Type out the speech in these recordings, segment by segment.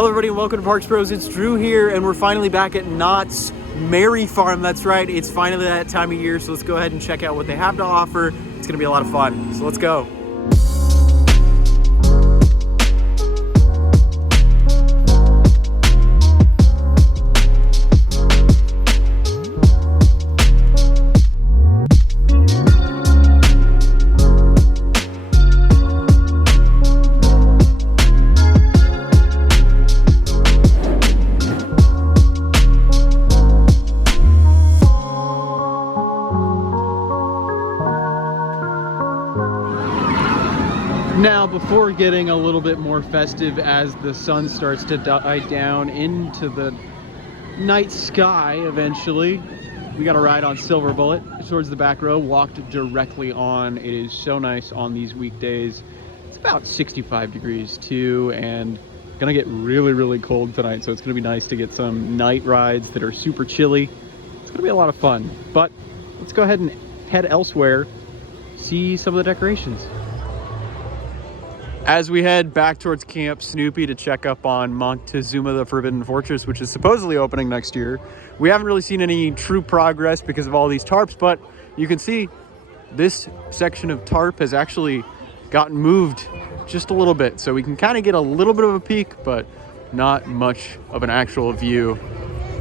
Hello everybody and welcome to Parks Bros. It's Drew here and we're finally back at Knott's Merry Farm. That's right, it's finally that time of year, so let's go ahead and check out what they have to offer. It's gonna be a lot of fun, so let's go. Now, before getting a little bit more festive as the sun starts to die down into the night sky eventually, we got a ride on Silver Bullet towards the back row, walked directly on. It is so nice on these weekdays. It's about 65 degrees too, and gonna get really cold tonight, so it's gonna be nice to get some night rides that are super chilly. It's gonna be a lot of fun, but let's go ahead and head elsewhere, see some of the decorations. As we head back towards Camp Snoopy to check up on MonteZOOma, the Forbidden Fortress, which is supposedly opening next year, we haven't really seen any true progress because of all these tarps, but you can see this section of tarp has actually gotten moved just a little bit, so we can kind of get a little bit of a peek, but not much of an actual view.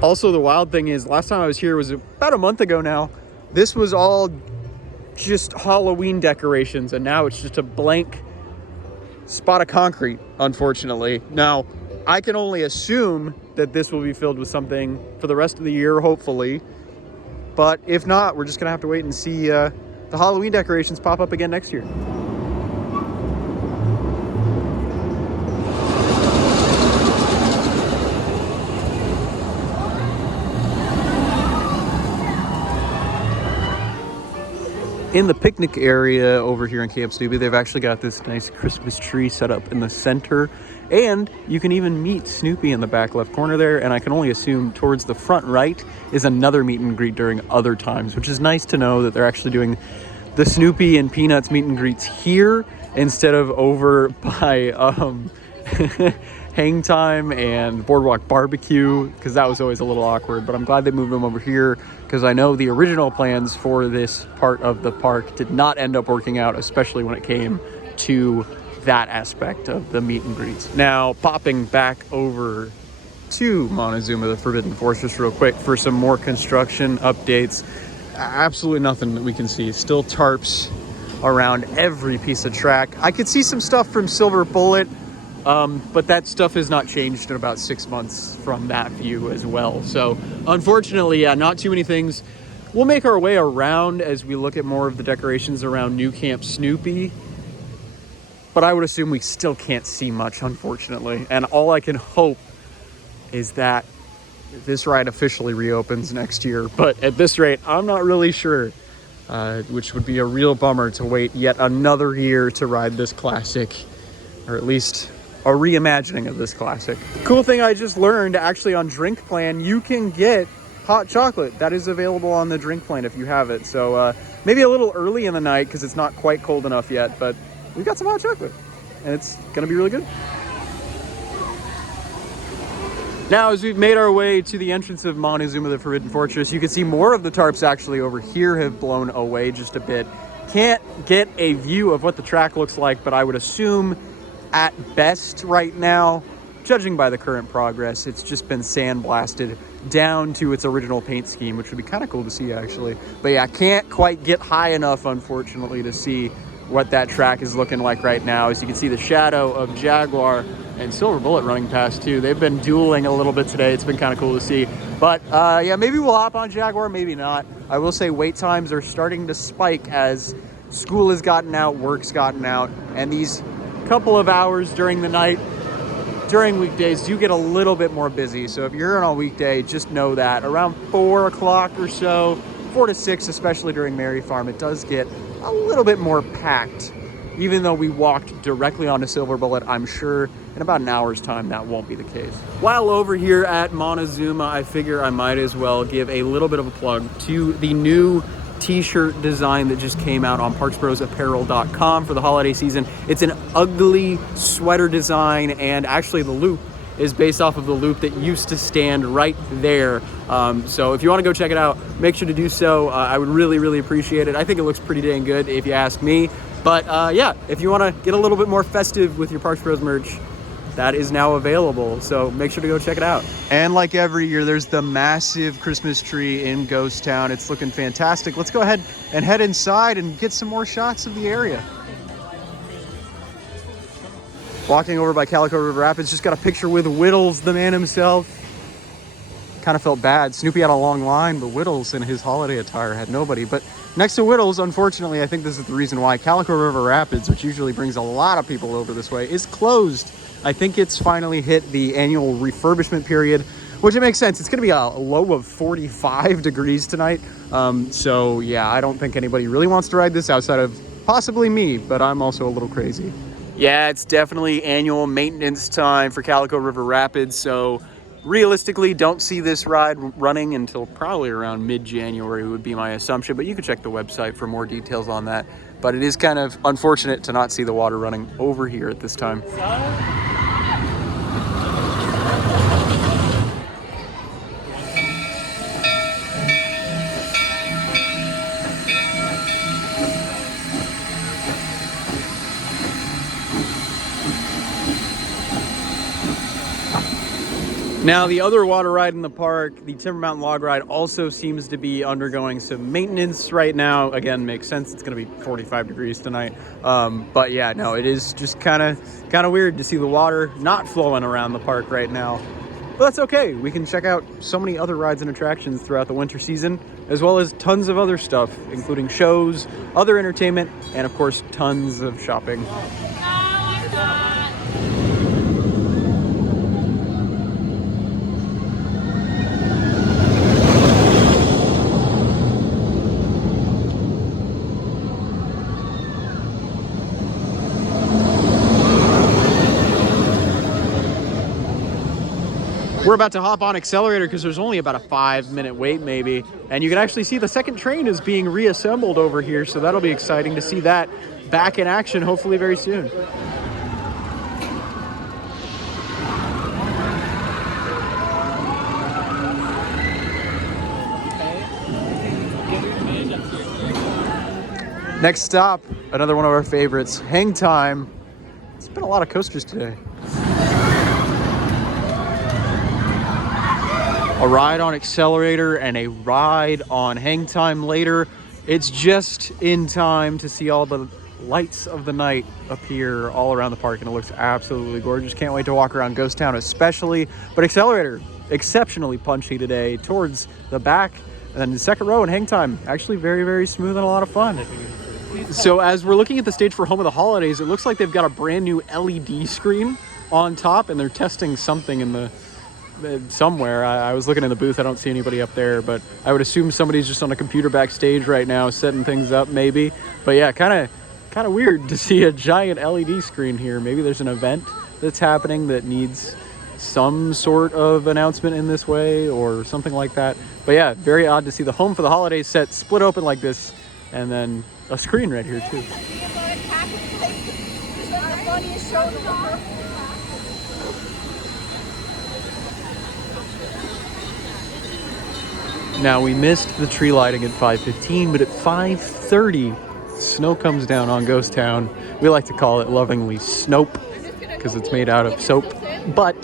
Also, the wild thing is, last time I was here was about a month ago now. This was all just Halloween decorations, and now it's just a blank spot of concrete, unfortunately. Now, I can only assume that this will be filled with something for the rest of the year, hopefully. But if not, we're just gonna have to wait and see the Halloween decorations pop up again next year. In the picnic area over here in Camp Snoopy, they've actually got this nice Christmas tree set up in the center, and you can even meet Snoopy in the back left corner there, and I can only assume towards the front right is another meet and greet during other times, which is nice to know that they're actually doing the Snoopy and Peanuts meet and greets here instead of over by Hang Time and Boardwalk Barbecue, because that was always a little awkward. But I'm glad they moved them over here, because I know the original plans for this part of the park did not end up working out, especially when it came to that aspect of the meet and greets. Now, popping back over to MonteZOOma, the Forbidden Fortress, real quick for some more construction updates. Absolutely nothing that we can see. Still tarps around every piece of track. I could see some stuff from Silver Bullet, but that stuff has not changed in about 6 months from that view as well. So unfortunately, yeah, not too many things. We'll make our way around as we look at more of the decorations around New Camp Snoopy, but I would assume we still can't see much, unfortunately. And all I can hope is that this ride officially reopens next year. But at this rate, I'm not really sure, which would be a real bummer to wait yet another year to ride this classic, or at least a reimagining of this classic. Cool thing I just learned, actually, on Drink Plan, you can get hot chocolate. That is available on the Drink Plan if you have it. So maybe a little early in the night because it's not quite cold enough yet, but we've got some hot chocolate and it's gonna be really good. Now, as we've made our way to the entrance of MonteZOOma, the Forbidden Fortress, you can see more of the tarps actually over here have blown away just a bit. Can't get a view of what the track looks like, but I would assume at best right now, judging by the current progress, it's just been sandblasted down to its original paint scheme, which would be kind of cool to see actually. But yeah, can't quite get high enough, unfortunately, to see what that track is looking like right now. As you can see, the shadow of Jaguar and Silver Bullet running past too. They've been dueling a little bit today. It's been kind of cool to see. But yeah, maybe we'll hop on Jaguar, maybe not. I will say wait times are starting to spike as school has gotten out, work's gotten out, and these couple of hours during the night, during weekdays, do get a little bit more busy. So if you're here on a weekday, just know that around 4 o'clock or so, 4 to 6, especially during Merry Farm, it does get a little bit more packed. Even though we walked directly onto Silver Bullet, I'm sure in about an hour's time that won't be the case. While over here at MonteZOOma, I figure I might as well give a little bit of a plug to the new t-shirt design that just came out on parksbrosapparel.com for the holiday season. It's an ugly sweater design, and actually the loop is based off of the loop that used to stand right there. So if you want to go check it out, make sure to do so. I would really, really appreciate it. I think it looks pretty dang good if you ask me. But yeah, if you want to get a little bit more festive with your Parks Bros merch, that is now available. So make sure to go check it out. And like every year, there's the massive Christmas tree in Ghost Town. It's looking fantastic. Let's go ahead and head inside and get some more shots of the area. Walking over by Calico River Rapids, just got a picture with Whittles, the man himself. Kind of felt bad. Snoopy had a long line, but Whittles in his holiday attire had nobody. But next to Whittles, unfortunately, I think this is the reason why Calico River Rapids, which usually brings a lot of people over this way, is closed. I think it's finally hit the annual refurbishment period, which it makes sense. It's going to be a low of 45 degrees tonight. So yeah, I don't think anybody really wants to ride this outside of possibly me, but I'm also a little crazy. Yeah, it's definitely annual maintenance time for Calico River Rapids. So realistically, don't see this ride running until probably around mid-January would be my assumption, but you can check the website for more details on that. But it is kind of unfortunate to not see the water running over here at this time. Now, the other water ride in the park, the Timber Mountain Log Ride, also seems to be undergoing some maintenance right now. Again, makes sense. It's going to be 45 degrees tonight. But yeah, no, it is just kind of weird to see the water not flowing around the park right now. But that's okay. We can check out so many other rides and attractions throughout the winter season, as well as tons of other stuff, including shows, other entertainment, and of course, tons of shopping. We're about to hop on Accelerator because there's only about a 5-minute wait maybe. And you can actually see the second train is being reassembled over here. So that'll be exciting to see that back in action hopefully very soon. Next stop, another one of our favorites, Hang Time. It's been a lot of coasters today. A ride on Accelerator and a ride on Hang Time later. It's just in time to see all the lights of the night appear all around the park, and it looks absolutely gorgeous. Can't wait to walk around Ghost Town especially. But Accelerator, exceptionally punchy today towards the back. And then the second row and Hang Time, actually very, very smooth and a lot of fun. So as we're looking at the stage for Home of the Holidays, it looks like they've got a brand new LED screen on top, and they're testing something in the somewhere. I was looking in the booth. I don't see anybody up there, but I would assume somebody's just on a computer backstage right now setting things up maybe. But yeah, kind of weird to see a giant LED screen here. Maybe there's an event that's happening that needs some sort of announcement in this way or something like that. But yeah, very odd to see the Home for the Holidays set split open like this and then a screen right here too. Now, we missed the tree lighting at 5:15, but at 5:30, snow comes down on Ghost Town. We like to call it lovingly Snope because it's made out of soap, but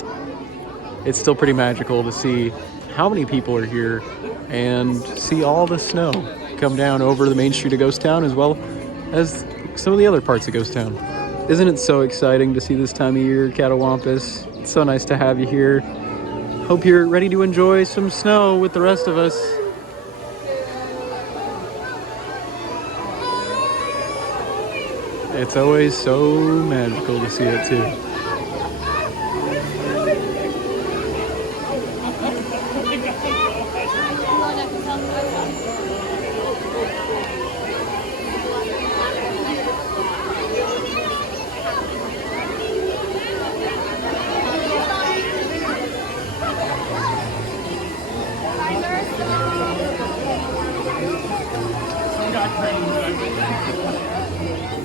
it's still pretty magical to see how many people are here and see all the snow come down over the main street of Ghost Town as well as some of the other parts of Ghost Town. Isn't it so exciting to see this time of year, Catawampus? It's so nice to have you here. Hope you're ready to enjoy some snow with the rest of us. It's always so magical to see it too.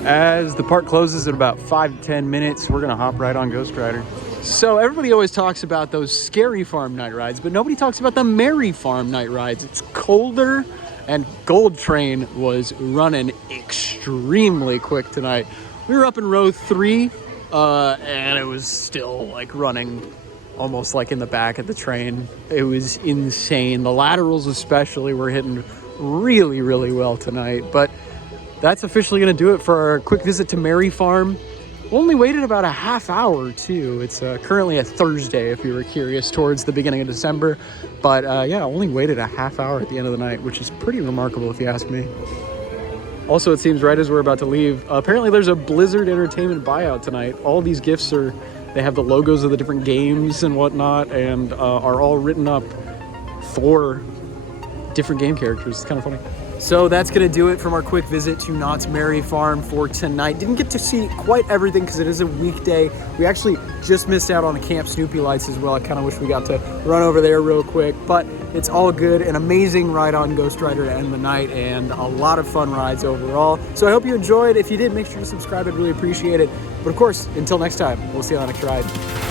As the park closes in about 5 to 10 minutes, we're gonna hop right on Ghost Rider. So everybody always talks about those scary farm night rides, but nobody talks about the merry farm night rides. It's colder, and Gold Train was running extremely quick tonight. We were up in row 3, and it was still like running almost like in the back of the train. It was insane. The laterals especially were hitting really, really well tonight. But that's officially going to do it for our quick visit to Merry Farm. Only waited about a half hour too. It's currently a Thursday if you were curious, towards the beginning of December. But yeah, only waited a half hour at the end of the night, which is pretty remarkable if you ask me. Also, it seems right as we're about to leave, apparently there's a Blizzard Entertainment buyout tonight. All these gifts they have the logos of the different games and whatnot, and are all written up for different game characters. It's kind of funny. So that's going to do it from our quick visit to Knott's Merry Farm for tonight. Didn't get to see quite everything because it is a weekday. We actually just missed out on the Camp Snoopy lights as well. I kind of wish we got to run over there real quick, but it's all good. An amazing ride on Ghost Rider to end the night, and a lot of fun rides overall. So I hope you enjoyed. If you did, make sure to subscribe. I'd really appreciate it. But of course, until next time, we'll see you on the next ride.